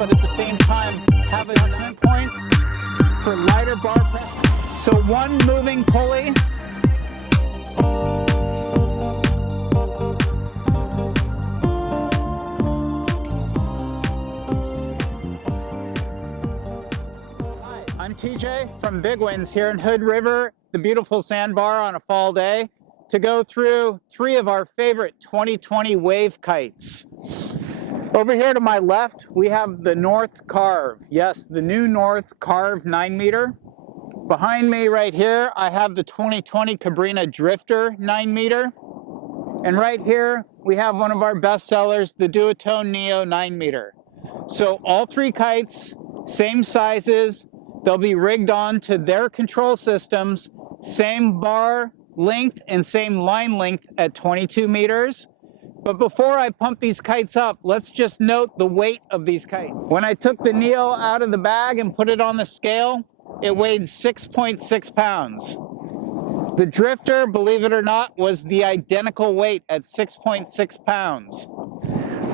but at the same time have adjustment points for lighter bar pressure. So one moving pulley. Hi, I'm TJ from Big Winds here in Hood River, the beautiful sandbar on a fall day, to go through 3 of our favorite 2020 wave kites. Over here to my left, we have the North Carve. Yes, the new North Carve 9 meter. Behind me right here, I have the 2020 Cabrini Drifter 9 meter. And right here, we have one of our best sellers, the Duotone Neo 9 meter. So all 3 kites, same sizes, they'll be rigged on to their control systems, same bar length and same line length at 22 meters. But before I pump these kites up, let's just note the weight of these kites. When I took the Neo out of the bag and put it on the scale, it weighed 6.6 pounds. The Drifter, believe it or not, was the identical weight at 6.6 pounds.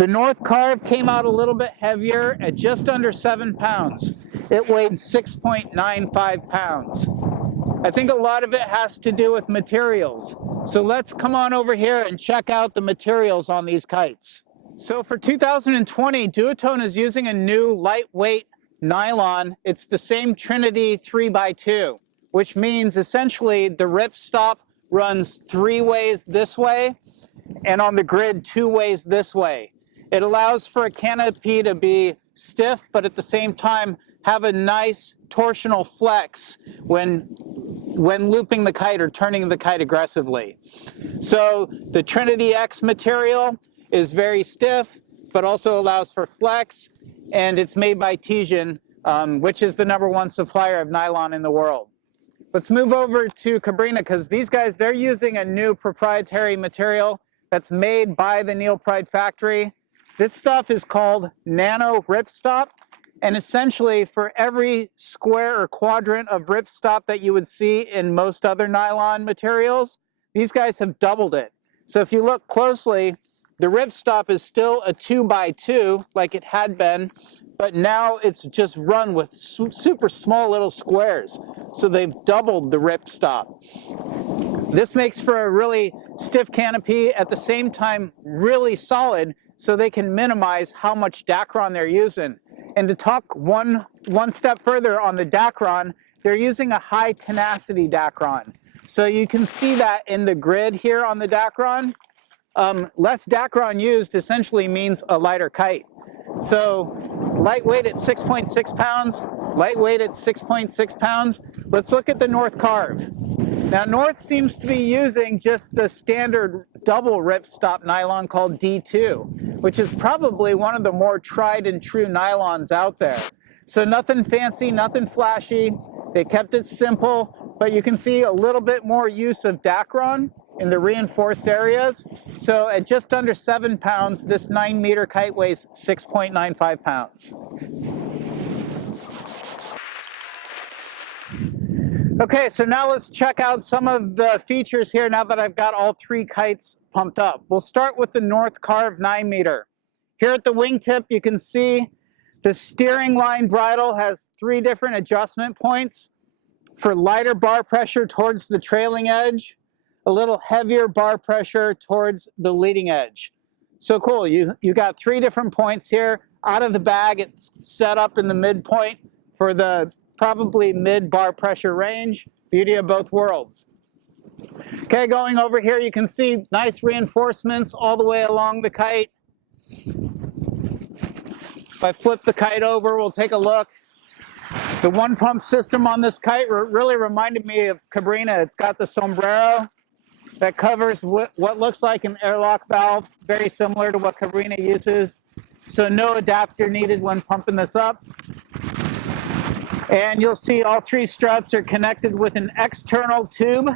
The North Carve came out a little bit heavier at just under 7 pounds. It weighed 6.95 pounds. I think a lot of it has to do with materials. So let's come on over here and check out the materials on these kites. So for 2020, Duotone is using a new lightweight nylon. It's the same Trinity 3x2, which means essentially the ripstop runs 3 ways this way and on the grid 2 ways this way. It allows for a canopy to be stiff, but at the same time have a nice torsional flex when looping the kite or turning the kite aggressively. So the Trinity X material is very stiff, but also allows for flex, and it's made by Tijan, which is the #1 supplier of nylon in the world. Let's move over to Cabrini, because these guys, they're using a new proprietary material that's made by the Neil Pride factory. This stuff is called nano ripstop. And essentially, for every square or quadrant of ripstop that you would see in most other nylon materials, these guys have doubled it. So if you look closely, the ripstop is still a 2x2 like it had been, but now it's just run with super small little squares. So they've doubled the ripstop. This makes for a really stiff canopy, at the same time really solid, so they can minimize how much Dacron they're using. And to talk one step further on the Dacron, they're using a high tenacity Dacron. So you can see that in the grid here on the Dacron. Less Dacron used essentially means a lighter kite. So lightweight at 6.6 pounds, lightweight at 6.6 pounds. Let's look at the North Carve. Now North seems to be using just the standard double ripstop nylon called D2, which is probably one of the more tried and true nylons out there. So nothing fancy, nothing flashy. They kept it simple, but you can see a little bit more use of Dacron in the reinforced areas. So at just under 7 pounds, this 9 meter kite weighs 6.95 pounds. Okay, so now let's check out some of the features here now that I've got all 3 kites pumped up. We'll start with the North Carve 9 meter. Here at the wingtip, you can see the steering line bridle has 3 different adjustment points for lighter bar pressure towards the trailing edge, a little heavier bar pressure towards the leading edge. So cool, you got 3 different points here. Out of the bag, it's set up in the midpoint for the probably mid bar pressure range. Beauty of both worlds. Okay, going over here, you can see nice reinforcements all the way along the kite. If I flip the kite over, we'll take a look. The 1 pump system on this kite really reminded me of Cabrini. It's got the sombrero that covers what looks like an airlock valve, very similar to what Cabrini uses. So no adapter needed when pumping this up. And you'll see all 3 struts are connected with an external tube.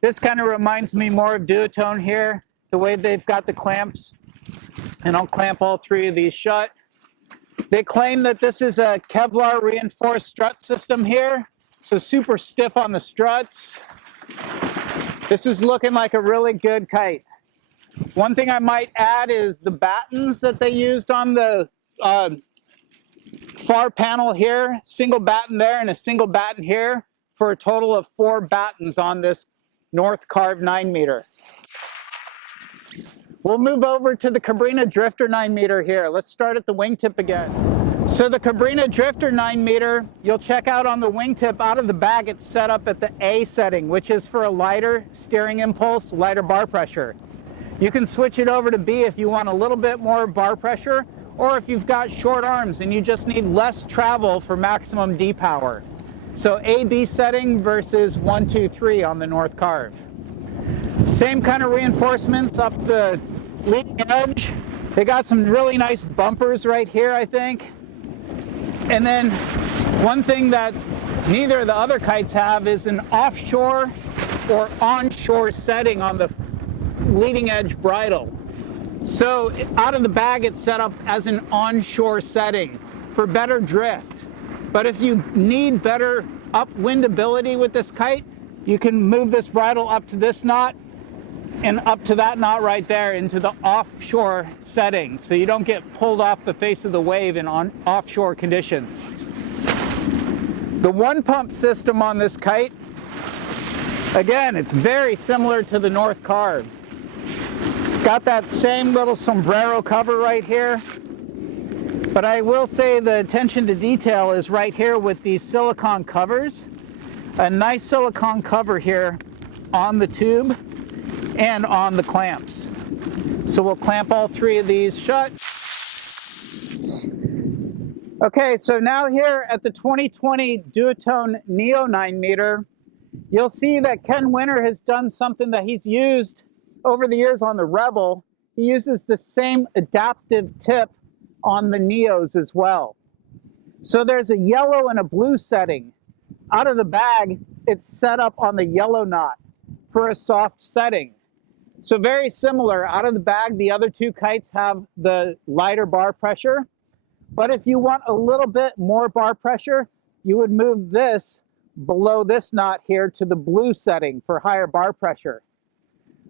This kind of reminds me more of Duotone here, the way they've got the clamps. And I'll clamp all 3 of these shut. They claim that this is a Kevlar reinforced strut system here, so super stiff on the struts. This is looking like a really good kite. One thing I might add is the battens that they used on the far panel here, single batten there and a single batten here for a total of 4 battens on this north carved 9-meter. We'll move over to the Cabrini Drifter 9-meter here. Let's start at the wingtip again. So the Cabrini Drifter 9-meter, you'll check out on the wingtip, out of the bag, it's set up at the A setting, which is for a lighter steering impulse, lighter bar pressure. You can switch it over to B if you want a little bit more bar pressure, or if you've got short arms and you just need less travel for maximum D power. So A, B setting versus 1, 2, 3 on the north carve. Same kind of reinforcements up the leading edge. They got some really nice bumpers right here, I think. And then one thing that neither of the other kites have is an offshore or onshore setting on the leading edge bridle. So out of the bag, it's set up as an onshore setting for better drift. But if you need better upwind ability with this kite, you can move this bridle up to this knot and up to that knot right there into the offshore setting, so you don't get pulled off the face of the wave in offshore conditions. The one pump system on this kite, again, it's very similar to the north carve. It's got that same little sombrero cover right here, but I will say the attention to detail is right here with these silicone covers. A nice silicone cover here on the tube and on the clamps. So we'll clamp all 3 of these shut. Okay, so now here at the 2020 Duotone Neo 9-meter, you'll see that Ken Winter has done something that he's used over the years on the Rebel. He uses the same adaptive tip on the Neos as well. So there's a yellow and a blue setting. Out of the bag, it's set up on the yellow knot for a soft setting. So very similar. Out of the bag, the other 2 kites have the lighter bar pressure. But if you want a little bit more bar pressure, you would move this below this knot here to the blue setting for higher bar pressure.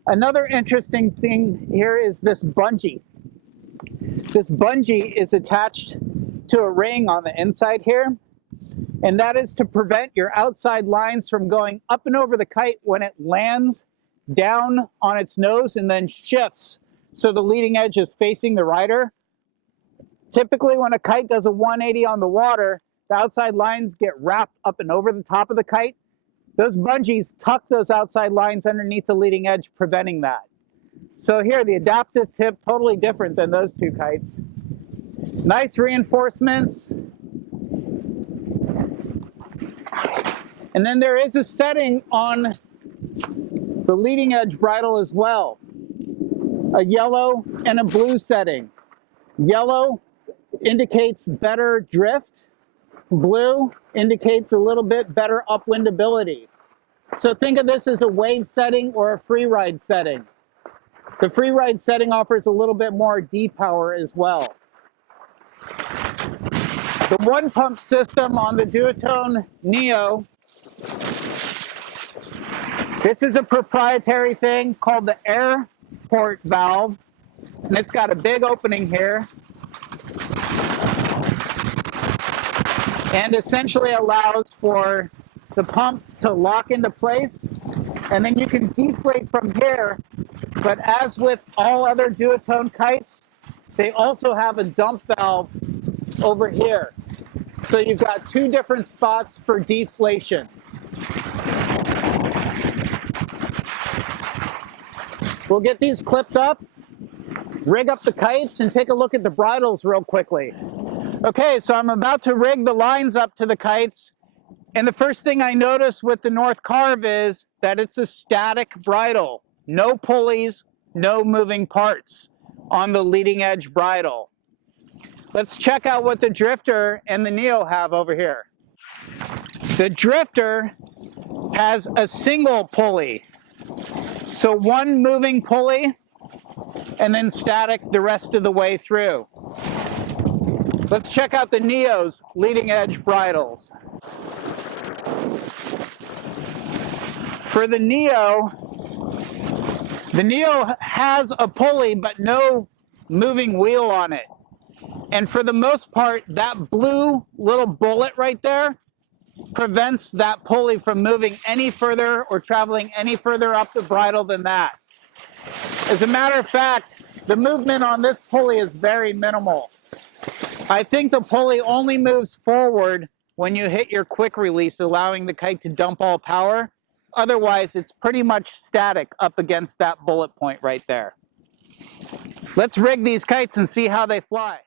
Another interesting thing here is this bungee. This bungee is attached to a ring on the inside here, and that is to prevent your outside lines from going up and over the kite when it lands down on its nose and then shifts so the leading edge is facing the rider. Typically when a kite does a 180 on the water, the outside lines get wrapped up and over the top of the kite. Those bungees tuck those outside lines underneath the leading edge, preventing that. So here, the adaptive tip, totally different than those 2 kites. Nice reinforcements. And then there is a setting on the leading edge bridle as well. A yellow and a blue setting. Yellow indicates better drift. Blue indicates a little bit better upwind ability. So think of this as a wave setting or a free ride setting. The free ride setting offers a little bit more D power as well. The one pump system on the Duotone Neo, this is a proprietary thing called the air port valve, and it's got a big opening here, and essentially allows for the pump to lock into place, and then you can deflate from here. But as with all other Duotone kites, they also have a dump valve over here. So you've got 2 different spots for deflation. We'll get these clipped up, rig up the kites, and take a look at the bridles real quickly. Okay, so I'm about to rig the lines up to the kites, and the first thing I notice with the North Carve is that it's a static bridle. No pulleys, no moving parts on the leading edge bridle. Let's check out what the Drifter and the Neo have over here. The Drifter has a single pulley. So 1 moving pulley and then static the rest of the way through. Let's check out the Neo's leading edge bridles. For the Neo has a pulley but no moving wheel on it. And for the most part, that blue little bullet right there prevents that pulley from moving any further or traveling any further up the bridle than that. As a matter of fact, the movement on this pulley is very minimal. I think the pulley only moves forward when you hit your quick release, allowing the kite to dump all power. Otherwise, it's pretty much static up against that bullet point right there. Let's rig these kites and see how they fly.